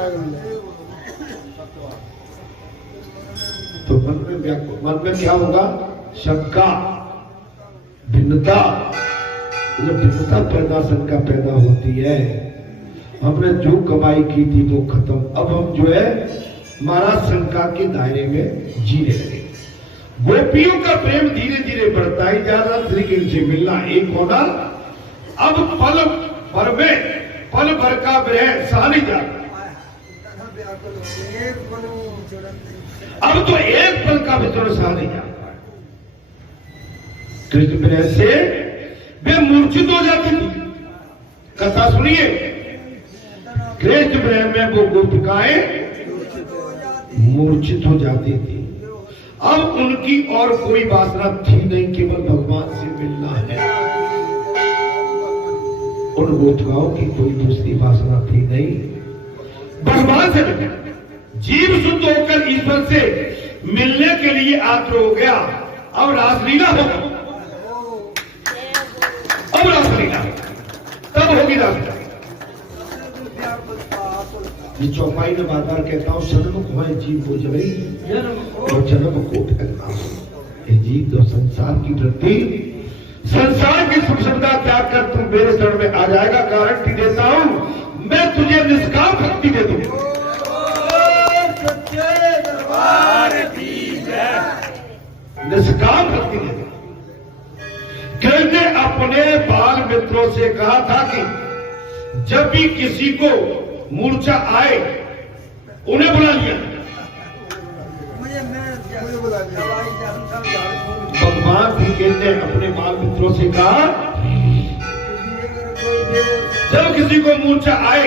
तो मन में क्या होगा? शंका, भिन्नता। जब भिन्नता पैदा, शंका पैदा होती है, हमने जो कमाई की थी वो खत्म, अब हम जो है महाराज शंका के दायरे में जीने लगे। गोपियों का प्रेम धीरे धीरे बढ़ता ही जा रहा, श्री कृष्ण से मिलना, एक होना। अब पल भर में पल भर का विरह सहा नहीं जाता। अब तो एक पल का विरह सहा नहीं जाता। कृष्ण विरह से वे मूर्छित हो जाती थी। कथा सुनिए, कृष्ण प्रेम में वो गोपिकाएं मूर्छित हो जाती थी। अब उनकी और कोई वासना थी नहीं, केवल भगवान से मिलना है। उन गोपिकाओं की कोई दूसरी वासना थी नहीं, भगवान से मिलना। जीव शुद्ध होकर ईश्वर से मिलने के लिए आतुर हो गया। अब रासलीला होगा, अब रासलीला तब होगी रासलीला। ये चौपाई में बार बार कहता हूं, जन्म कुमार जीव को जबरी और जन्म कोट करना। ये जीव तो संसार की वृत्ति, संसार की सुख सुविधा त्याग कर तुम मेरे शरण में आ जाएगा। गारंटी देता हूं, मैं तुझे निष्काम भक्ति दे दूंगा। निष्काम भक्ति दे दूंगा। कृष्ण ने अपने बाल मित्रों से कहा था कि जब भी किसी को मूर्छा आए उन्हें बुला लिया। भगवान श्री कृष्ण ने अपने बाल मित्रों से कहा, जब किसी को मूर्छा आए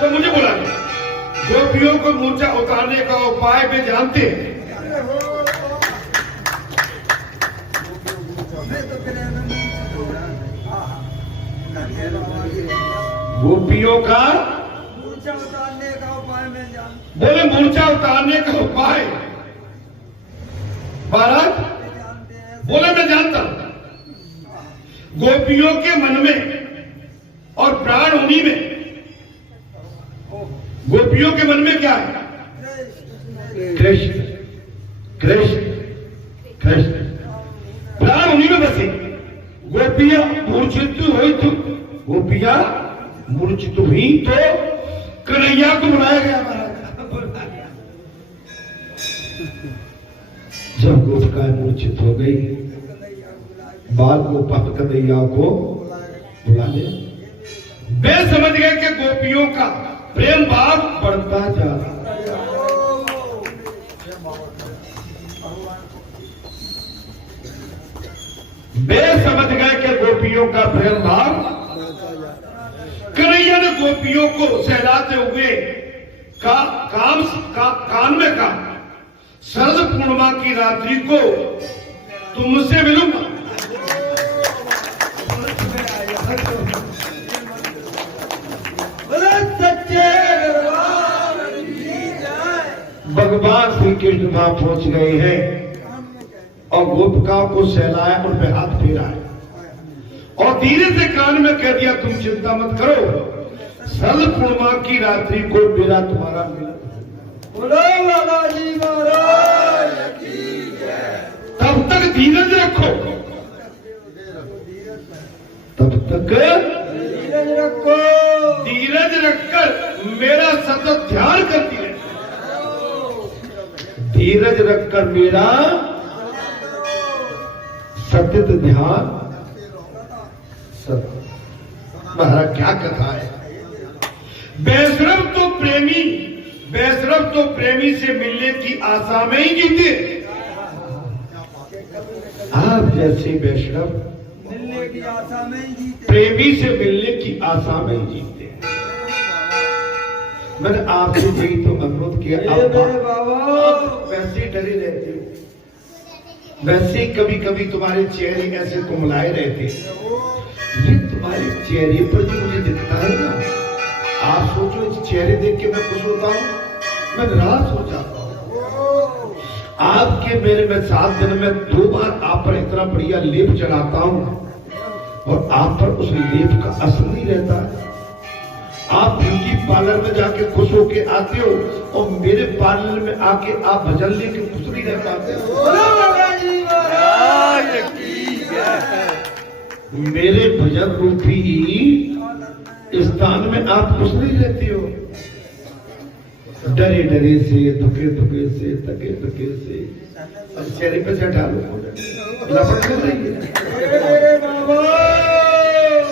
तो मुझे बुला लिया। गोपियों को मूर्छा उतारने का उपाय वे जानते हैं। गोपियों का मूर्छा उतारने का उपाय मैं जानता। बोले मूर्छा उतारने का उपाय महाराज? बोले मैं जानता हूं। गोपियों के मन में और प्राण उन्हीं में। गोपियों के मन में क्या है? कृष्ण कृष्ण कृष्ण, प्राण उन्हीं में बसे। गोपियां मूर्छित हुई तो गोपियां मूर्छित हुई तो कन्हैया को बुलाया गया महाराज। जब गोपिकाएं मूर्छित हो गई, बाल गोपाल कन्हैया को बुला ले। वे समझ गए कि गोपियों का प्रेम भाव बढ़ता जा रहा। वे समझ गए कि गोपियों का प्रेम भाव। कन्हैया ने गोपियों को सहलाते हुए कान में कहा, शरद पूर्णिमा की रात्रि को तुमसे मिलूंगा। भगवान श्री कृष्ण वहां पहुंच गए हैं और गोपिकाओं को सहलाया, उन पे हाथ फेरा है और धीरे से कान में कह दिया, तुम चिंता मत करो, शरद पूर्णिमा की रात्रि को मेरा तुम्हारा मिलन। तब तक धीरज रखो, तब तक धीरज रखो, धीरज रखकर मेरा सतत ध्यान करती है। धीरज रखकर मेरा सतत ध्यान। महाराज क्या कथा है। वैष्णव तो प्रेमी से मिलने की आशा में ही जीते। आप जैसे वैष्णव मिलने की आशा में ही जीते, प्रेमी से मिलने की आशा में ही जीते। मैंने आपसे यही तो अनुरोध किया। आप वैसे ही डरे रहते हो, वैसे ही कभी कभी तुम्हारे चेहरे ऐसे कुमलाए रहते। ये तुम्हारे चेहरे पर जो मुझे दिखता है ना, आप सोचो इस चेहरे देख के मैं खुश होता हूँ, मैं निराश हो जाता हूँ। आपके मेरे में 7 दिन में 2 बार आप पर इतना बढ़िया लेप चढ़ाता हूँ और आप पर उस लेप का असर नहीं रहता। आप ब्यूटी पार्लर में जाके खुश होके आते हो और मेरे पार्लर में आके आप भजन लेके खुश नहीं रह पाते हो। मेरे भजन रूपी स्थान में आप खुश नहीं रहते हो। डरे डरे से, दुखे दुखे से, तके तके से, अब चेहरे पे से हटा लो, लपट क्यों रही है?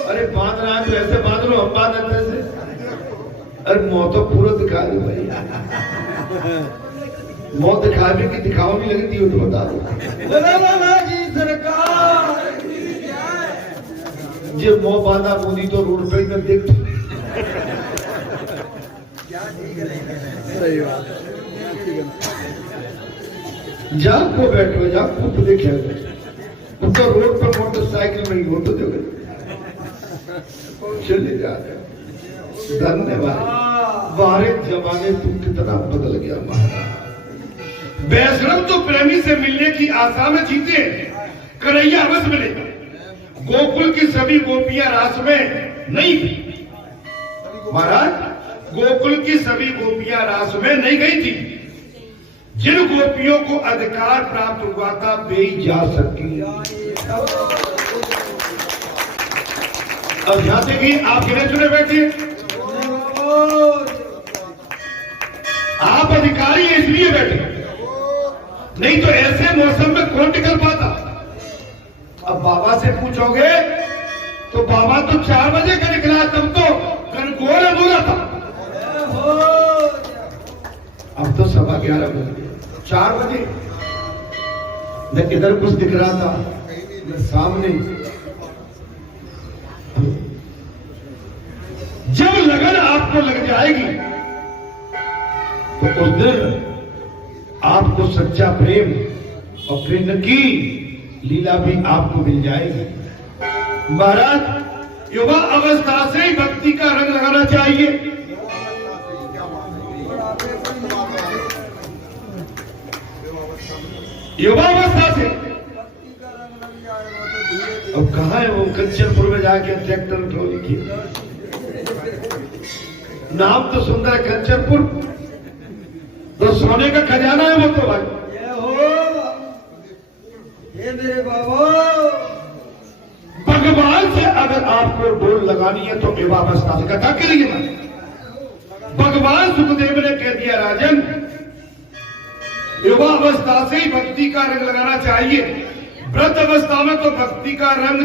अरे बांध रहा है तो ऐसे बांध लो, हम बांध देते से। अरे मौत तो पूरा दिखा दो भाई, मौत दिखा भी कि दिखाओ नहीं लगती हो तो बता दो। जो मुंह बांधा बूंदी तो रोड पे मैं देख जाको बैठो, जाको देखे तो रोड पर मोटरसाइकिल में ही हो तो जगह चले जा रहे। धन्यवाद। बाहर जमाने तुम कितना बदल गया महाराज। वैष्णव तो प्रेमी से मिलने की आशा में जीते, कन्हैया अवश्य मिलेगा। गोकुल की सभी गोपियां रास में नहीं थी महाराज, गोकुल की सभी गोपियां रास में नहीं गई थी। जिन गोपियों को अधिकार प्राप्त हुआ था वे ही जा सकी। अब यहां से कि आप गिने चुने बैठे, आप अधिकारी इसलिए बैठे, नहीं तो ऐसे मौसम में कौन निकल पाता। अब बाबा से पूछोगे तो बाबा तो 4 बजे का निकला, तब तो गनगोर अधूरा था। अब तो 11:15 बजे, 4 बजे मैं इधर कुछ दिख रहा था, मैं सामने। जब लगन आपको लग जाएगी तो उस दिन आपको सच्चा प्रेम और कृष्ण की लीला भी आपको मिल जाएगी। महाराज, युवा अवस्था से ही भक्ति का रंग लगाना चाहिए। युवा अवस्था से। अब कहाँ है वो? कंचनपुर में जाके ट्रैक्टर उठो किया। नाम तो सुंदर है कंचनपुर, तो सोने का खजाना है वो तो भाई। ये मेरे बाबा, भगवान से अगर आपको डोर लगानी है तो युवावस्था से कथा के लिए भगवान सुखदेव ने कह दिया राजन, युवावस्था से ही भक्ति का रंग लगाना चाहिए। व्रत अवस्था में तो भक्ति का रंग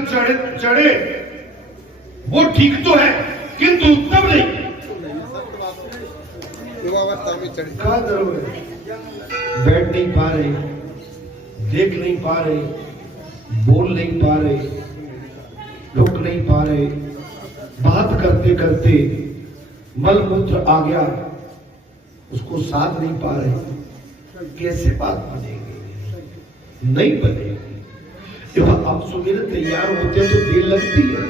चढ़े वो ठीक तो है, किंतु उत्तम नहीं। युवावस्था में चढ़ी क्या जरूरत है? बैठ नहीं पा रहे, देख नहीं पा रहे, बोल नहीं पा रहे, रुक नहीं पा रहे, बात करते करते मल मूत्र आ गया, उसको साध नहीं पा रहे। कैसे बात बनेगी? नहीं बनेगी। जब आप सवेरे तैयार होते हैं तो देर लगती है,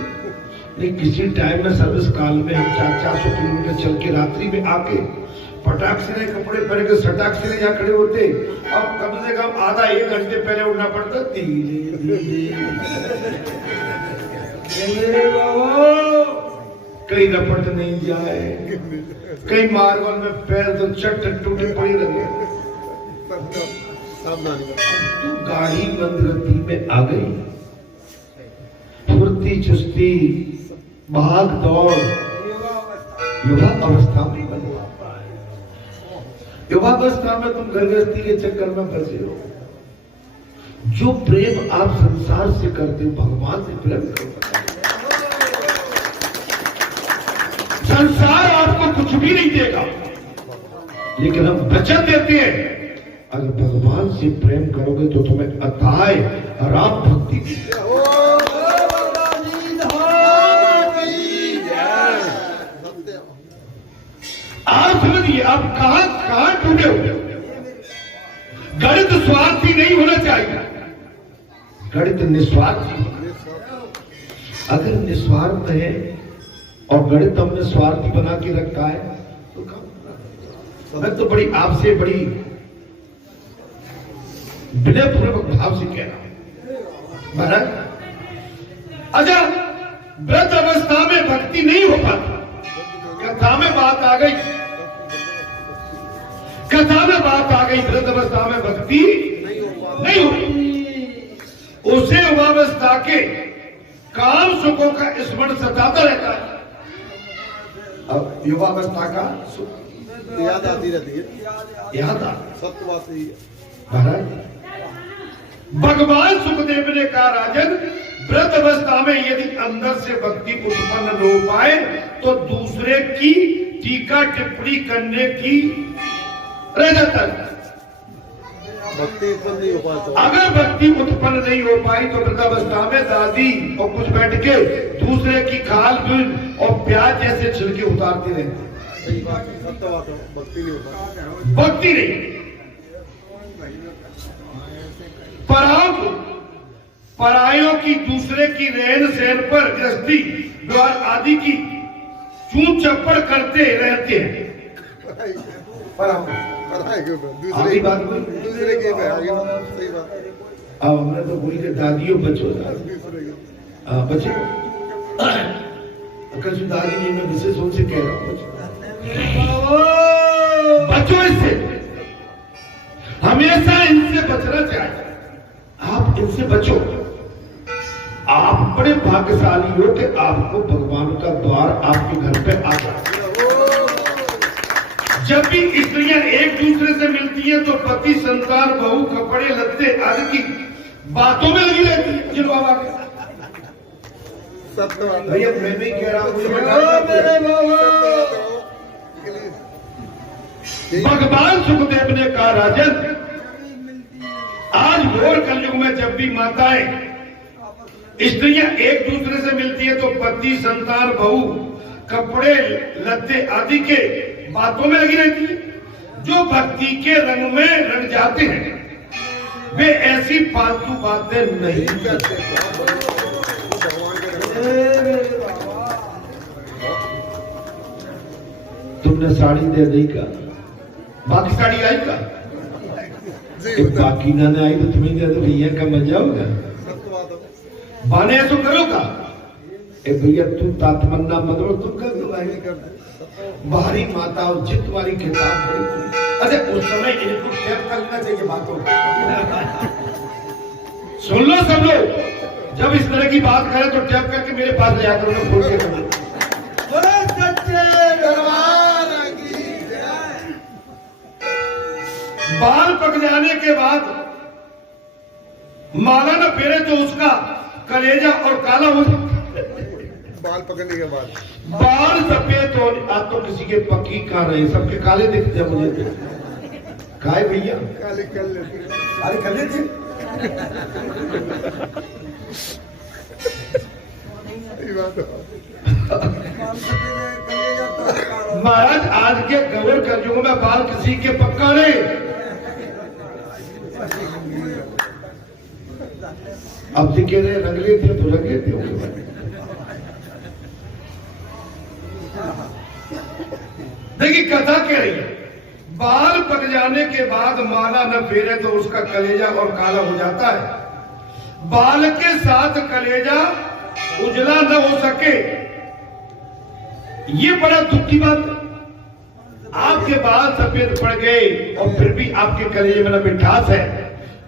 नहीं किसी टाइम में सर्विस काल में हम 400 किलोमीटर चल के रात्रि में आके पटाख से कपड़े पहन के सटाक से यहाँ खड़े होते। अब कम से कम आधा 1 घंटे पहले उठना पड़ता। धीरे धीरे कहीं रपट नहीं जाए, कहीं मार्बल में पैर तो चट टूटे पड़ी रहे। तू गाड़ी बंद गति में आ गई, फुर्ती चुस्ती भाग दौड़ युवा अवस्था में बन। युवावस्था में तुम गृहस्थी के चक्कर में फंसे हो। जो प्रेम आप संसार से करते हो भगवान से प्रेम करो। संसार आपको कुछ भी नहीं देगा, लेकिन हम वचन देते हैं अगर भगवान से प्रेम करोगे तो तुम्हें अथाय राम भक्ति की। आप समझिए आप कहां टूटे हुए। गणित स्वार्थी नहीं होना चाहिए, गणित निस्वार्थी। अगर निस्वार्थ है और गणित हमने स्वार्थी बना के रखा है तो काम। मैं तो बड़ी आपसे बड़ी विनयपूर्वक भाव से कह रहा हूं महाराज, अच्छा व्रत अवस्था में भक्ति नहीं हो पाती। कथा में बात आ गई, कथा में बात आ गई, वृद्ध अवस्था में भक्ति नहीं होती, उसे युवावस्था के काम सुखों का स्मरण सताता रहता है। अब युवावस्था का सुख याद आती रहती है, याद आ सत्य बात यही है। महाराज भगवान सुखदेव ने कहा, राजन वृद्ध अवस्था में यदि अंदर से भक्ति उत्पन्न न हो पाए तो दूसरे की टीका टिप्पणी करने की रह जाता है। भक्ति उत्पन्न नहीं हो पाए तो अगर भक्ति उत्पन्न नहीं हो पाई तो वृद्धावस्था में दादी और कुछ बैठ के दूसरे की खाल दूध और प्याज जैसे छिलके उतारते रहते। सही बात है, सत्य बात है, भक्ति नहीं हो पाए। भक्ति नहीं। परायों की दूसरे की रहन सहन पर गृहस्थी द्वार आदि की चूं चप्पड़ करते रहते हैं। पढ़ाई के ऊपर आगे बात बोल। दूसरे के पे आगे बात, सही बात है। अब हमने तो बोली कि दादियों बच्चों दूसरे के बच्चे अगर जो दादी जी मैं विशेष रूप से कह रहा हूँ बच्चों इससे हमेशा इनसे बचना चाहिए। आप इनसे बचो। आप बड़े भाग्यशाली हो कि आपको भगवान का द्वार आपके घर पे आ जाए। जब भी स्त्रियां एक दूसरे से मिलती हैं तो पति संतान बहू कपड़े लत्ते आदि की बातों में लगी रहती है। जिन बाबा के सत्य बात है। भैया मैं भी कह रहा हूँ भगवान सुखदेव ने कहा, राजन आज घोर कलयुग में जब भी माताएं स्त्रियां एक दूसरे से मिलती है तो पति संतान बहू कपड़े लत्ते आदि के बातों में लगी रहती है। जो भक्ति के रंग में रंग जाते हैं वे ऐसी फालतू बातें नहीं करते। तुमने साड़ी दे दी का, बाकी साड़ी आई का, बाकी ना आई तो तुम्हें दे दो भैया का मजा होगा। बाने ऐसा करो का ए भैया तू तातमन्ना मदो तुम कर दो भाई बाहरी माता और जित वाली किताब बड़ी। अच्छा उस समय इनको टैप करना चाहिए बातों सुन लो सब लोग, जब इस तरह की बात करें तो टैप करके मेरे पास ले आकर उन्हें खोल के करो। बाल पक जाने के बाद माला न फेरे तो उसका कलेजा और काला हो जाता। बाल पकड़ने के बाद बाल सफेद हो आज तो किसी के पक्की कहाँ रहे, सबके काले दिखते हैं मुझे। काय भैया काले कर लेते, काले कर लेते। सही बात है। महाराज आज के गौर कलयुग में बाल किसी के पक्का नहीं। अब जी कह रहे रंग लेते तो रंग लेते होंगे। देखिए कथा कह रही है बाल पक जाने के बाद माला न फेरे तो उसका कलेजा और काला हो जाता है। बाल के साथ कलेजा उजला न हो सके ये बड़ा दुख की बात है। आपके बाल सफेद पड़ गए और फिर भी आपके कलेजे में न मिठास है,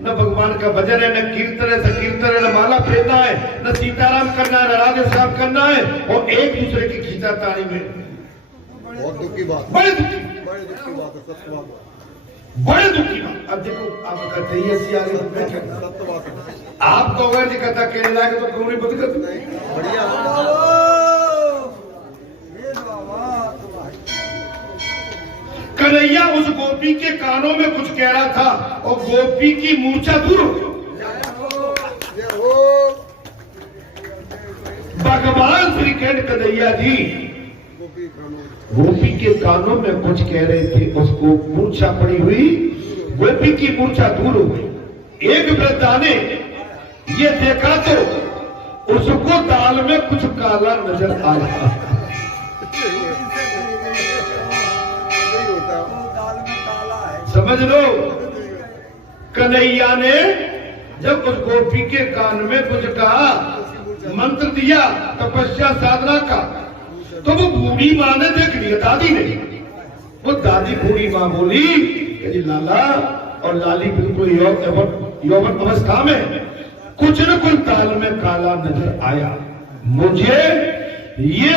न भगवान का भजन है, न कीर्तन है, संकीर्तन है, न माला फेरना है, न सीताराम करना है, न राधे श्याम करना है और एक दूसरे की खींचातानी में बहुत दुख की बात, बड़े दुख की बात है, सत्य बात है, बड़े दुख की बात। अब देखो आप कहते ही ऐसी आगे सत्य बात है। आप तो अगर जी कथा कहने जाएंगे तो पूरी बंद कर दो। बढ़िया कन्हैया उस गोपी के कानों में कुछ कह रहा था और गोपी की मूर्छा दूर हो गई। भगवान श्री कृष्ण कन्हैया जी गोपी के कानों में कुछ कह रहे थे, उसको मूर्छा पड़ी हुई, गोपी की मूर्छा दूर हो गई। एक वृद्धा ने ये देखा तो उसको दाल में कुछ काला नजर आया। समझ लो कन्हैया ने जब उस गोपी के कान में कुछ कहा, मंत्र दिया तपस्या साधना का, तो वो बूढ़ी माँ ने देख लिया, दादी ने। वो दादी बूढ़ी माँ बोली कि जी लाला और लाली बिल्कुल यौवन अवस्था में कुछ न कुछ दाल में काला नजर आया। मुझे ये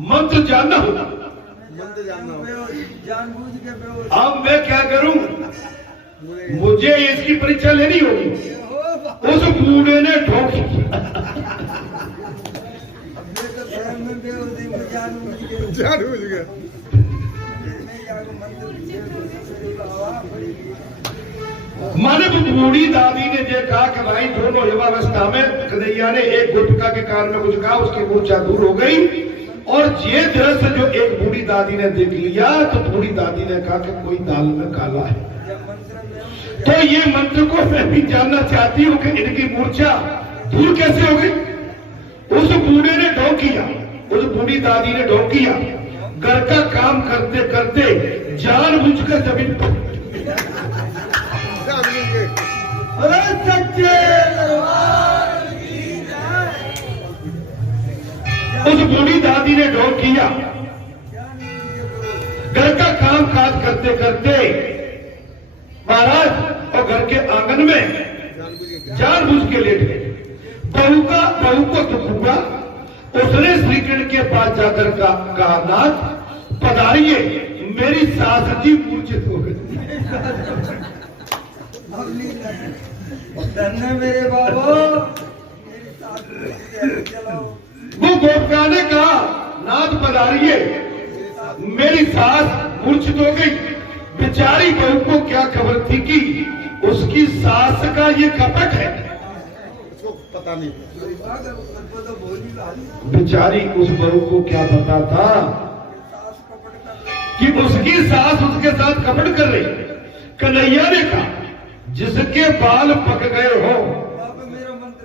मंत्र जानना होगा। मंदिर जानना होगा। जानबूझ के अब मैं क्या करूं? मुझे इसकी परीक्षा लेनी होगी। उस बूढ़े ने ठोक जानबूझ के माने वो बूढ़ी दादी ने देखा कि भाई दोनों युवावस्था में कन्हैया ने एक गुटका के कान में कुछ कहा, उसकी मूर्छा दूर हो गई। और ये दृश्य जो एक बूढ़ी दादी ने देख लिया तो बूढ़ी दादी ने कहा कि कोई दाल में काला है। तो ये मंत्र को मैं भी जानना चाहती हूँ कि इनकी मूर्छा दूर कैसे हो गई। उस बूढ़े ने ढोंक किया, उस बूढ़ी दादी ने ढोंक किया। घर का काम करते करते जानबूझकर जमीन पर जानबूझ के उस बूढ़ी दादी ने ढोंक किया। घर का काम काज करते करते महाराज और घर के आंगन में जानबूझ के लेट गए। बहू को दुख हुआ। उसने श्रीकृष्ण के पास जाकर कहा नाथ पधारिए, मेरी सास जी मूर्छित हो गई। धन्य मेरे बाबा। वो गोपिका ने कहा नाथ पधारिए, मेरी सास मूर्छित हो गई। बेचारी बहू को क्या खबर थी कि उसकी सास का ये कपट है। उसको पता नहीं। बेचारी उस बहू को क्या पता था कि उसकी सास उसके साथ कपट कर रही। कन्हैया ने कहा जिसके बाल पक गए हो, बाबा मेरा मंत्र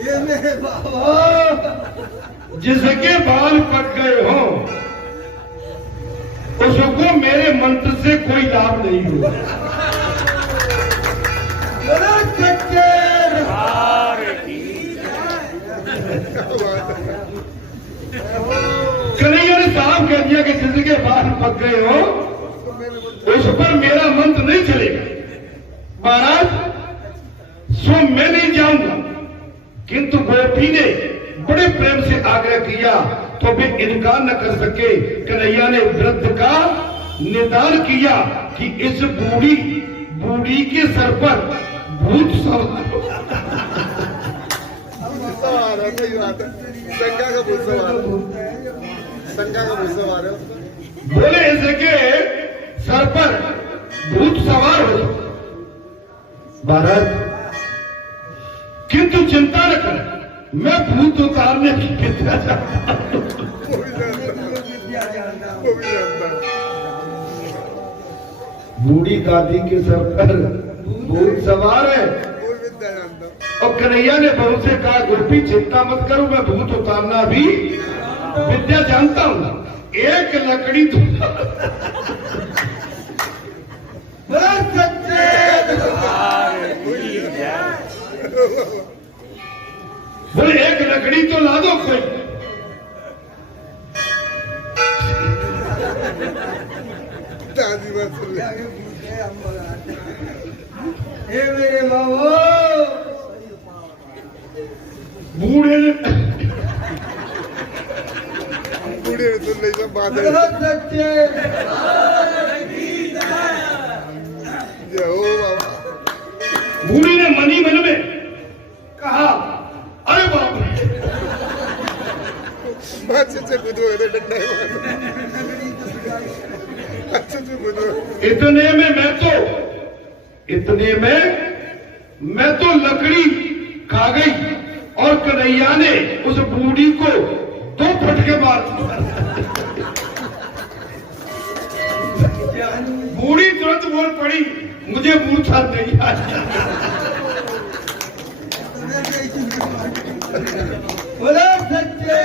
ये मेरे बाबा, जिसके बाल पक गए हो उसको मेरे मंत्र से कोई लाभ नहीं होगा। बोलो सच्चे कन्हैया ने साफ कह दिया कि जिसके बाल पक गए हो उस पर मेरा मंत्र नहीं चलेगा। महाराज सो मैं नहीं जाऊंगा। किंतु गोपी ने बड़े प्रेम से आग्रह किया तो वे इनकार न कर सके। कन्हैया ने वृद्ध का निदान किया कि इस बूढ़ी के सर पर भूत सवार सवार है, सही बात है। शंका का भूत सवार है, शंका का भूत सवार है। बोले इसके सर पर भूत सवार हो। महाराज किंतु चिंता न कर, मैं भूत उतारने की विद्या जानता हूं। वो भी जानता, वो भी जानता। बूढ़ी दादी के सर पर भूत सवार है। वो भी विद्या जानता। और कन्हैया ने बहू से कहा गोपी चिंता मत करो, मैं भूत उतारना भी विद्या जानता हूं। एक लकड़ी तो सच्चे बोले एक लकड़ी तो ला दो कोई। दादी बात सुन ले। हे मेरे बाबा, बूढ़े बूढ़े ने ने सुन ली सब बातें। बोलो सच्चे जय हो बाबा। बूढ़ी ने मनी मन में कहा अरे बाप रे, अच्छे से कूदो, इधर डंडा है। अच्छे से कूदो। इतने में मैं तो लकड़ी खा गई और कन्हैया ने उस बूढ़ी को 2 फटके मार दिए। बूढ़ी तुरंत बोल पड़ी मुझे मूर्छा नहीं आई। बोलो सच्चे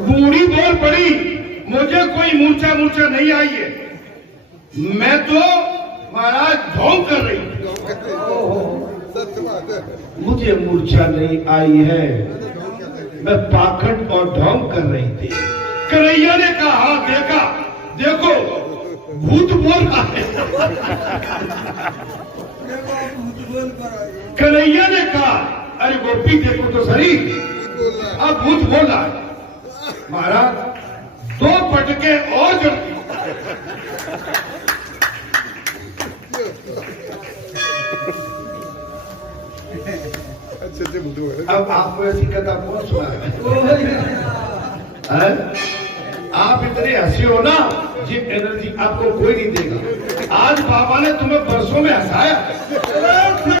बूढ़ी बोल पड़ी मुझे कोई मूर्छा नहीं आई है। मैं तो महाराज ढोंग कर रही थी। सत्य बात है। मुझे मूर्छा नहीं आई है, मैं पाखंड और ढोंग कर रही थी। कन्हैया ने कहा हाँ देखा, देखो भूत बोल रहा है। कन्हैया ने कहा अरे गोपी देखो तो सही, बोल रहा है। अब भूत बोल रहा है। महाराज 2 पटके और जड़ दी। अच्छे बुद्धू है। अब आपको ऐसी कथा कौन सुना है? आप इतने हंसे हो ना, ये एनर्जी आपको कोई नहीं देगा। आज बाबा ने तुम्हें बरसों में हंसाया।